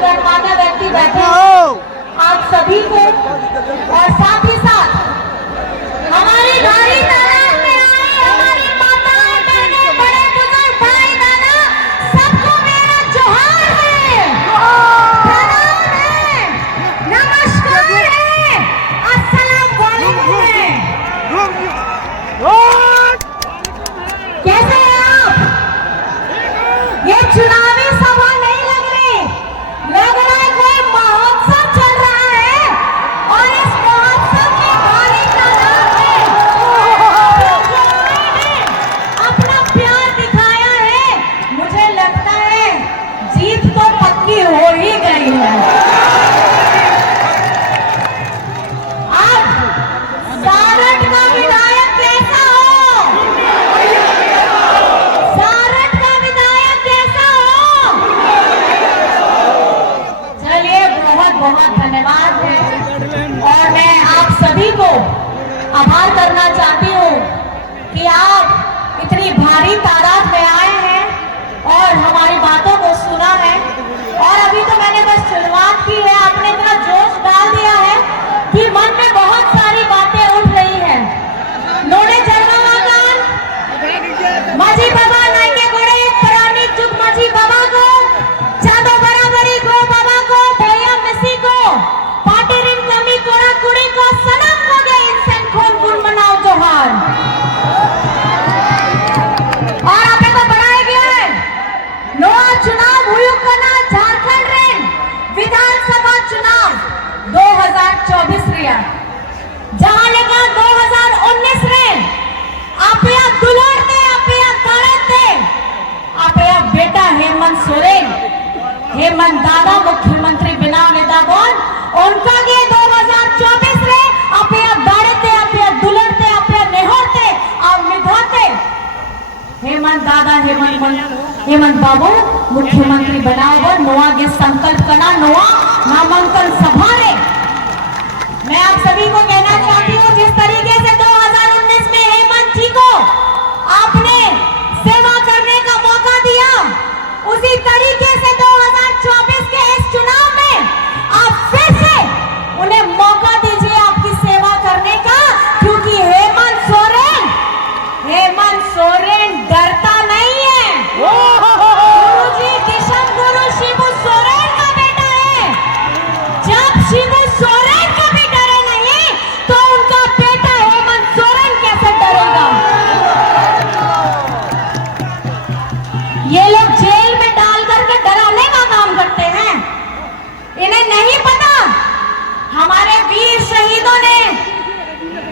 गणमान्य व्यक्ति बैठे हैं, आप सभी को और साथ ही साथ हमारी भारी तादाद में आए हमारी माताएं, बहनें, बड़े बुजुर्ग, भाई, दादा, सबको मेरा जोहार है, प्रणाम है, नमस्कार है, अस्सलाम वालेकुम है। कैसे हैं आप? ये चुनावी सभा नहीं लग रही, लग रहा है कोई महोत्सव चल रहा है और इस महोत्सव में भारी तादाद में अपना प्यार दिखाया है। मुझे लगता है जीत तो पक्की हो ही गई है। अब सारठ का विधायक कैसा हो, सारठ का विधायक कैसा हो? चलिए, बहुत बहुत धन्यवाद है और मैं आप सभी को आभार करना चाहती हूँ कि आप इतनी भारी तादाद में आए हैं और हमारी बातों को सुना है। और अभी तो मैंने बस शुरुआत की है, आपने इतना जोश डाल दिया है कि मन में बहुत सारी बातें उठ रही हैं। नोड़े जरगावाकान माझी बाबा नाइके गोड़े पुरानी चुक माझी बाबा को चादो बराबरी को बाबा को भैया मिसी को पाटेरिन कमी कोड़ा कुड़ी को सनम हो गए इंसान खोल गुण मनाओ जोहार। और आपे को बढ़ाया गया है नोआ चुनाव हुई कना झारखंड रेन विधानसभा चुनाव 2024 रिया जहां लेगा 2019 रेन आपया दुलड़ते आपया ताड़ते आपया बेटा हेमंत सोरेन हेमंत दादा मुख्यमंत्री बिना नेता बोल उनका ये 2024 रे आपया दाड़ते आपया दुलड़ते आपया नेहोरते और निभाते हेमंत दादा हेमंत बाबू मुख्यमंत्री बनाओ नोआ के संकल्प करना नोआ नामांकन सभा रे। मैं आप सभी को कहना चाहती हूँ जिस तरीके से 2019 में हेमंत जी को आपने सेवा करने का मौका दिया उसी तरीके से 2024 के इस चुनाव में आप फिर से उन्हें मौका दीजिए आपकी सेवा करने का, क्योंकि हेमंत सोरेन डरता नहीं है। गुरुजी दिशम गुरु शिबू सोरेन का बेटा है। जब शिबू सोरेन कभी डरे नहीं तो उनका बेटा हेमंत सोरेन कैसे डरेगा? ये लोग जेल में डाल करके डराने का काम करते हैं। इन्हें नहीं पता हमारे वीर शहीदों ने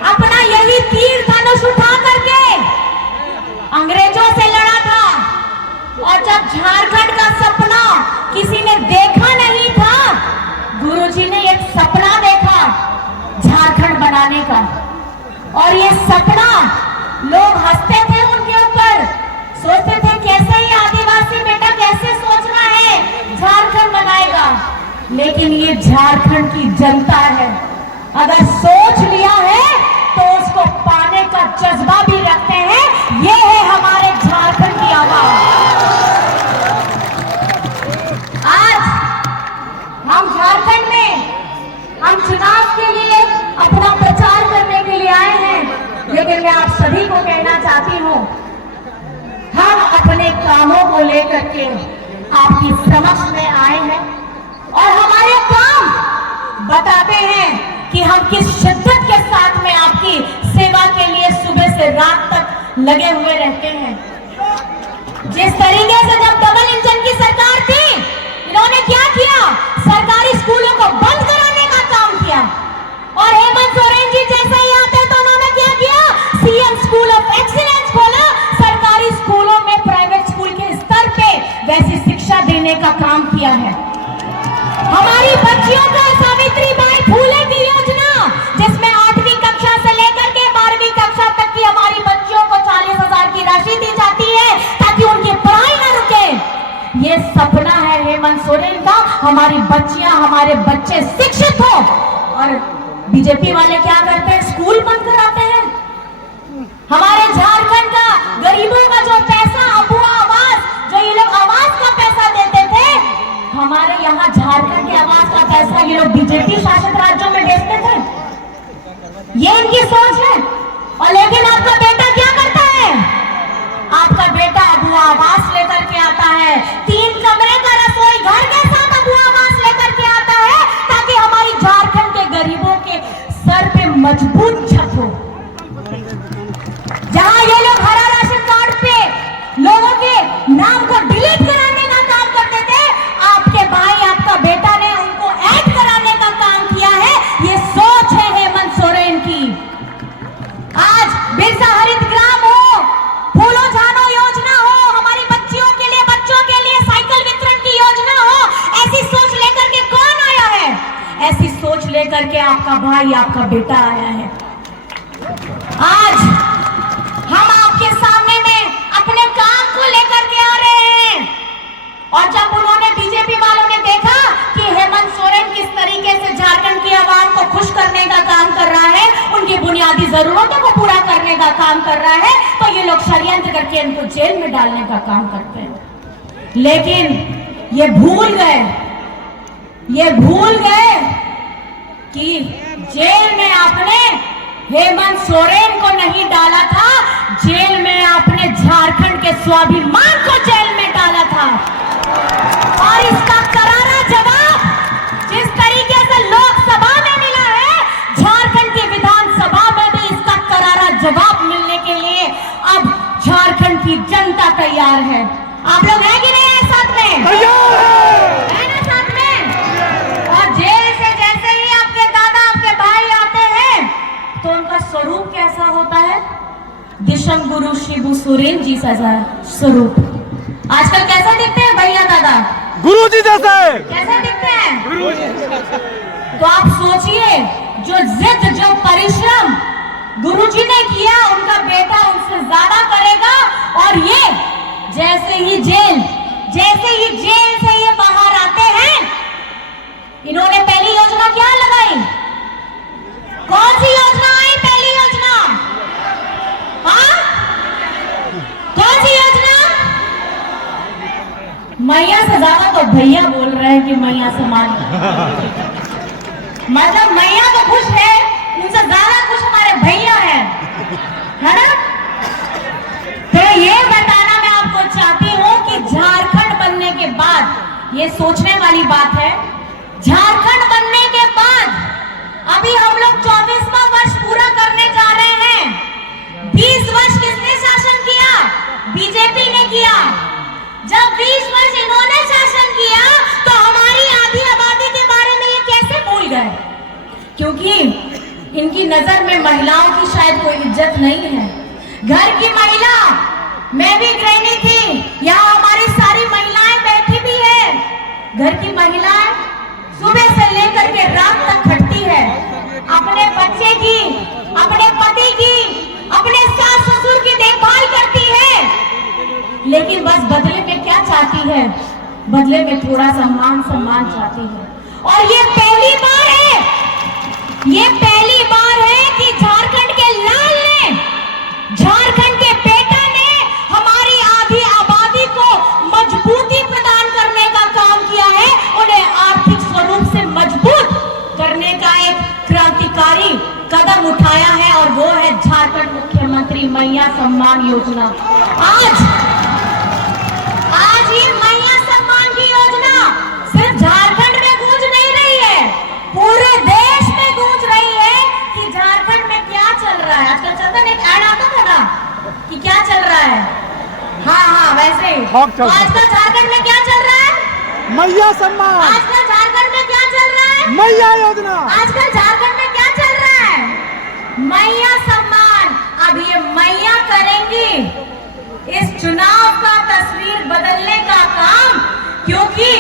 अपना यही तीर धनुष उठा करके अंग्रेजों से लड़ा था और जब झारखंड का सपना किसी ने देखा नहीं था, गुरुजी ने एक सपना देखा झारखंड बनाने का और ये सपना लोग हंसते थे उनके ऊपर, सोचते थे कैसे ये आदिवासी बेटा कैसे सोच रहा है झारखंड बनाएगा। लेकिन ये झारखंड की जनता है, अगर सोच लिया है तो उसको पाने का जज्बा भी रखते हैं। ये है हमारे झारखंड की आवाज। आज हम झारखंड में हम चुनाव के लिए अपना प्रचार करने के लिए आए हैं, लेकिन मैं आप सभी को कहना चाहती हूँ हम अपने कामों को लेकर के आपकी समक्ष में आए हैं और हमारे काम बताते हैं कि हम किस शिद्दत के साथ में आपकी सेवा के लिए सुबह से रात तक लगे हुए रहते हैं। जिस तरीके से जब डबल इंजन की सरकार थी, इन्होंने क्या किया? सरकारी स्कूलों को बंद कराने का काम किया और हेमंत सोरेन जी जैसे ही आते तो उन्होंने क्या किया? सीएम स्कूल ऑफ एक्सीलेंस खोला, सरकारी स्कूलों में प्राइवेट स्कूल के स्तर पे वैसी शिक्षा देने का काम किया है। हमारी बच्चियों को सावित्रीबाई फूले की योजना जिसमें 8वीं कक्षा से लेकर के 12वीं कक्षा तक की हमारी बच्चियों को 40,000 की राशि दी जाती है ताकि उनकी पढ़ाई न रुके। ये सपना है हेमंत सोरेन का, हमारी बच्चियां हमारे बच्चे शिक्षित हो। और बीजेपी वाले क्या करते हैं? स्कूल बंद कराते हैं। हमारे झारखंड का गरीबों का जो पैसा अबुआ आवास जो ये लोग आवास का पैसा देते थे, हमारे यहाँ और झारखंड की आवाज का पैसा ये लोग बीजेपी शासित राज्यों में बेचते थे। ये इनकी सोच है। और लेकिन आपका बेटा क्या करता है? आपका बेटा अबू आवास लेकर के आता है, 3 कमरे का रसोई घर के साथ अबू आवास लेकर के आता है, ताकि हमारी झारखंड के गरीबों के सर पे मजबूत छत हो। जहां ये लोग हरा राशन कार्ड पे लोगों के नाम को डिलीट कराने का काम करते थे, आपके भाई आपका बेटा ने उनको ऐड कराने का काम किया है। ये सोच है हेमंत सोरेन की। आज बिरसा हरित ग्राम हो, फूलो झानो योजना हो, हमारी बच्चियों के लिए बच्चों के लिए साइकिल वितरण की योजना हो, ऐसी सोच लेकर के कौन आया है? ऐसी सोच लेकर के आपका भाई आपका बेटा आया है। आज हम आपके सामने में अपने काम को लेकर के आ रहे हैं। और जब उन्होंने बीजेपी वालों ने देखा कि हेमंत सोरेन किस तरीके से झारखंड की आवाम को खुश करने का काम कर रहा है, उनकी बुनियादी जरूरतों को पूरा करने का काम कर रहा है, तो ये लोग षड्यंत्र करके इनको जेल में डालने का काम करते हैं। लेकिन ये भूल गए कि जेल में आपने हेमंत सोरेन को नहीं डाला था, जेल में आपने झारखंड के स्वाभिमान को जेल में डाला था। और इसका करारा जवाब जिस तरीके से लोकसभा में मिला है, झारखंड की विधानसभा में भी इसका करारा जवाब मिलने के लिए अब झारखंड की जनता तैयार है। आप लोग हैं कि नहीं है साथ में? है ना साथ में? और जेल से जैसे ही आपके दादा आपके भाई आते हैं तो उनका स्वरूप कैसा होता है? दिशम गुरु शिबू सोरेन जी सा स्वरूप। आजकल कैसा दिखते हैं भैया दादा? गुरु जी जैसे। कैसे दिखते हैं? तो आप सोचिए, जो जिद जो परिश्रम गुरुजी ने किया, उनका बेटा उनसे ज्यादा करेगा। और ये जैसे ही जेल से ये बाहर आते हैं, इन्होंने पहली योजना क्या लगाई? कौन सी योजना आई? पहली योजना, हाँ, कौन सी योजना? मैया से ज्यादा तो भैया बोल रहे हैं कि मैया समान। मतलब मैया तो खुश है, उनसे ज्यादा खुश हमारे भैया है ना? तो ये बताना मैं आपको चाहती हूँ कि झारखंड बनने के बाद, ये सोचने वाली बात है, झारखंड बनने के बाद अभी हम लोग 24वां वर्ष पूरा करने जा रहे हैं। 20 वर्ष किसने शासन किया? बीजेपी ने किया। जब 20 वर्ष इन्होंने शासन किया तो हमारी आधी आबादी के बारे में ये कैसे भूल गए? क्योंकि इनकी नजर में महिलाओं की शायद कोई इज्जत नहीं है। घर की महिला, मैं भी गृहिणी थी, यहाँ हमारी सारी महिलाएं बैठी भी है। घर की महिलाएं सुबह से लेकर के रात तक खटती है, अपने बच्चे की, अपने पति की, अपने सास ससुर की देखभाल करती है। लेकिन बस बदले में क्या चाहती है? बदले में थोड़ा सा मान सम्मान चाहती है। और ये पहली बार है कि झारखंड के लाल ने, झारखंड के बेटा ने हमारी आधी आबादी को मजबूती प्रदान करने का काम किया है, उन्हें आर्थिक स्वरूप से मजबूत करने का एक क्रांतिकारी कदम उठाया है, और वो है झारखंड मुख्यमंत्री मैया सम्मान योजना। आज ये मैया सम्मान की योजना सिर्फ झारखंड में गूंज नहीं रही है, पूरे देश में गूंज रही है कि झारखंड में क्या चल रहा है। आजकल चलता नहीं, ऐड आता था ना कि क्या चल रहा है। हाँ, वैसे ही तो आजकल झारखंड में क्या चल रहा है? मैया सम्मान। आजकल झारखंड में क्या चल रहा है? मैया योजना। आजकल झारखंड में क्या चल रहा है? मैया सम्मान। अब ये मैया करेंगी इस चुनाव का तस्वीर बदलने का काम, क्योंकि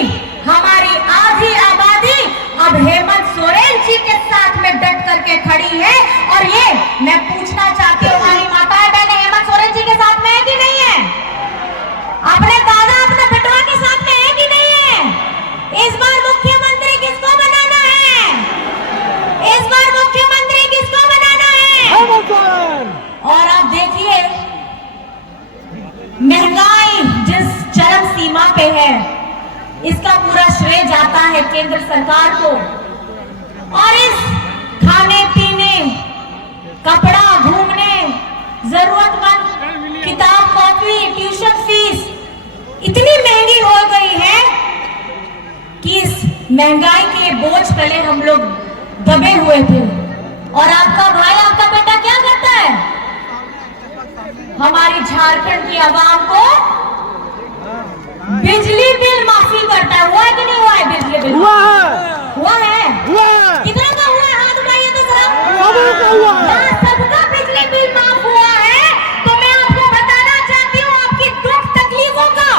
हमारी आधी आबादी अब हेमंत सोरेन जी के साथ में डट करके खड़ी है। और ये मैं पूछना चाहती हूँ, हमारी माताएं बहनें हेमंत सोरेन जी के साथ में है कि नहीं है? अपने दादा अपने बेटवा के साथ में है कि नहीं है? इस बार मुख्यमंत्री किसको बनाना है? इस बार मुख्यमंत्री किसको बनाना है? और आप देखिए, महंगाई जिस चरम सीमा पे है, इसका पूरा श्रेय जाता है केंद्र सरकार को। और इस खाने पीने, कपड़ा, घूमने, जरूरतमंद किताब, कॉपी, ट्यूशन फीस इतनी महंगी हो गई है कि इस महंगाई के बोझ तले हम लोग दबे हुए थे। और आपका भाई, आपका बेटा क्या करता है? हमारी झारखंड की आवाम को बिजली बिल माफी करता है। हुआ है कि नहीं हुआ है बिजली बिल? हुआ है, हुआ है। हुआ है। कितना का हुआ है? हाथ उठाइए तो जरा। सबका हुआ है। सबका बिजली बिल माफ हुआ है। तो मैं आपको बताना चाहती हूँ, आपकी दुख तकलीफों का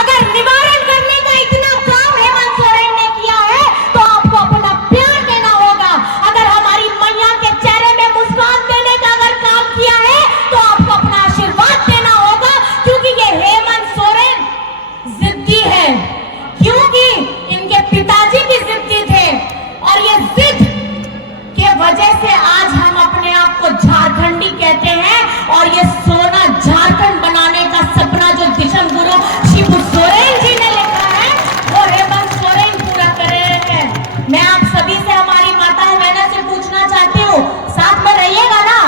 अगर निवारण करने का इतना काम हेमंत सोरेन ने किया है तो आपको अपना प्यार देना होगा। अगर हमारी मैया के चेहरे में मुस्कान देने का अगर काम किया है तो आपको अपना आशीर्वाद देना होगा, क्योंकि ये हेमंत सोरेन जिद्दी है, क्योंकि इनके पिताजी भी जिद्दी थे। और ये जिद के वजह से आज हम अपने आप को झारखंडी कहते हैं। और ये सोना झारखंड बनाने का सपना जो दिशम गुरु शिबू सोरेन जी ने लिखा है वो हेमंत सोरेन पूरा कर रहे हैं। मैं आप सभी से, हमारी माताओं बहनों से पूछना चाहती हूँ, साथ में रहिएगा ना?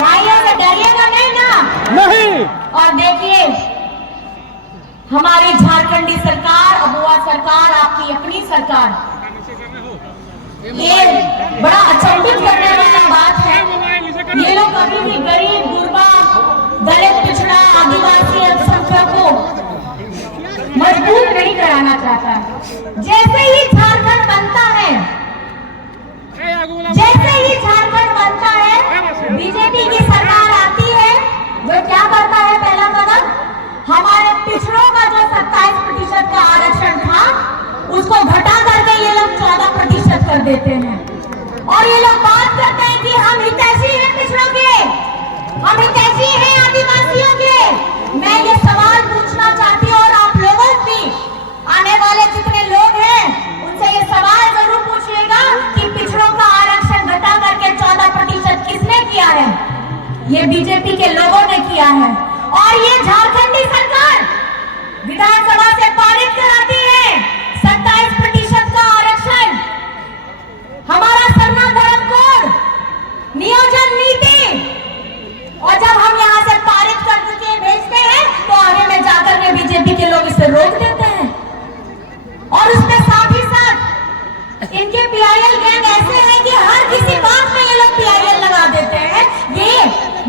भाइयों से डरिएगा नहीं ना? नहीं। और देखिए, हमारी झारखंडी सरकार, अबुआ सरकार, आपकी अपनी सरकार, ये बड़ा अचंभित करने वाला बात है। ये लोग कभी भी गरीब, गुरबा, दलित, पिछड़ा, आदिवासी, अल्पसंख्यक को मजबूर नहीं कराना चाहता। जैसे ही झारखंड बनता है, जैसे ही झारखंड बनता है, बीजेपी की सरकार आती है, जो क्या करता है? पहला कदम, हमारे पिछड़ों का जो 27% का आरक्षण था उसको घटा करके ये लोग 14% कर देते हैं। और ये लोग बात करते हैं कि हम हितैषी हैं पिछड़ों के, हम हितैषी हैं आदिवासियों के। मैं ये सवाल पूछना चाहती हूँ, और आप लोगों की आने वाले जितने लोग हैं उनसे ये सवाल जरूर पूछिएगा कि पिछड़ों का आरक्षण घटा करके 14% किसने किया है? ये बीजेपी के लोगों ने किया है। और ये झारखंडी सरकार विधानसभा से पारित कराती है 27% का आरक्षण। हमारा सरना धर्म कोड, नियोजन नीति, और जब हम यहाँ से पारित करके भेजते हैं तो आगे में जाकर के बीजेपी के लोग इसे रोक देते हैं। और उसमें साथ ही साथ इनके पीआईएल गैंग ऐसे हैं कि हर किसी बात में ये लोग पीआईएल लगा देते हैं। ये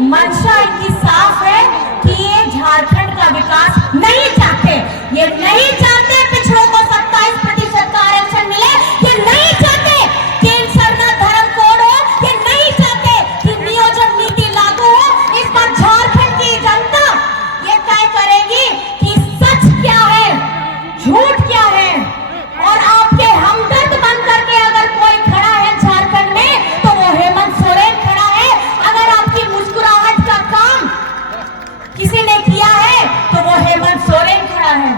मंशा इनकी साफ है कि ये झारखंड का विकास नहीं चाहते। ये नहीं चाहते पिछड़ों को 27% का आरक्षण मिले। ये नहीं चाहते कि सरना धर्म कोड हो। ये नहीं चाहते कि नियोजन नीति लागू हो। इस पर झारखंड की जनता ये तय करेगी कि सच क्या है, झूठ क्या है। और आपके हमदर्द बन करके अगर कोई खड़ा है झारखंड में तो वो हेमंत सोरेन खड़ा है। अगर आपकी मुस्कुराहट का काम किसी ने किया है तो वो हेमंत सोरेन खड़ा है।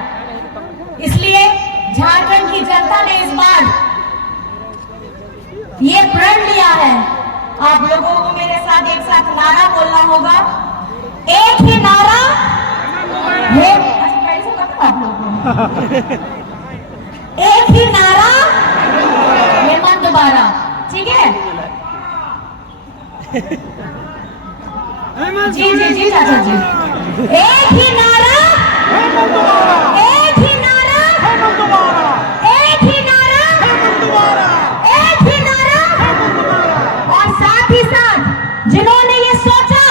इसलिए झारखंड की जनता ने इस बार ये प्रण लिया है। आप लोगों को मेरे साथ एक साथ नारा बोलना होगा, एक ही नारा है। कैसे करते आप लोग? एक ही नारा हेमंत दोबारा, ठीक है? जी जी जी चाचा जी, एक ही नारा, एक ही नारा, एक ही नारा, एक ही नारा। और साथ ही साथ जिन्होंने ये सोचा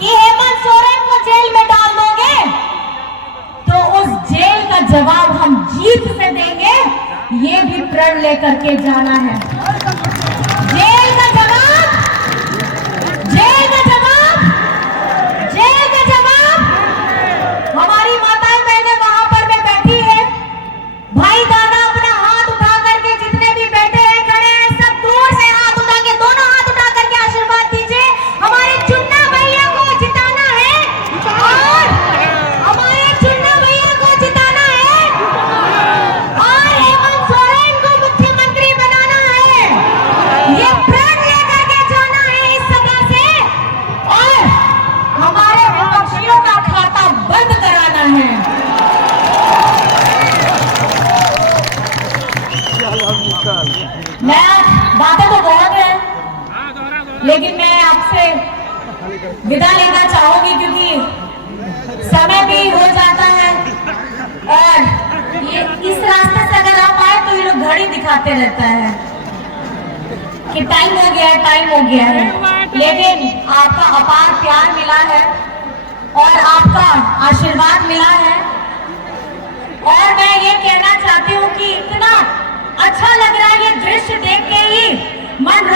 कि हेमंत सोरेन को जेल में डाल दोगे तो उस जेल का जवाब हम जीत से देंगे, ये भी प्रण लेकर के जाना है। जेल का जवाब, जेल का जवाब, जेल का जवाब। हमारी माताएं बहनें वहां पर में बैठी है, भाई दादा अपना हाथ उठा करके, जितने भी बैठे हैं खड़े हैं, सब दूर से हाथ उठा के, दोनों हाथ उठा करके आशीर्वाद दीजिए। हमारे चुन्ना भैया को जिताना है और हमारे चुन्ना भैया को जिताना है और हेमंत सोरेन को मुख्यमंत्री बनाना है। लेकिन मैं आपसे विदा लेना चाहूंगी क्योंकि समय भी हो जाता है और ये इस रास्ते से अगर आप आए तो ये लोग घड़ी दिखाते रहता है कि टाइम हो गया है, टाइम हो गया है। लेकिन आपका अपार प्यार मिला है और आपका आशीर्वाद मिला है और मैं ये कहना चाहती हूँ कि इतना अच्छा लग रहा है ये दृश्य देख के ही मन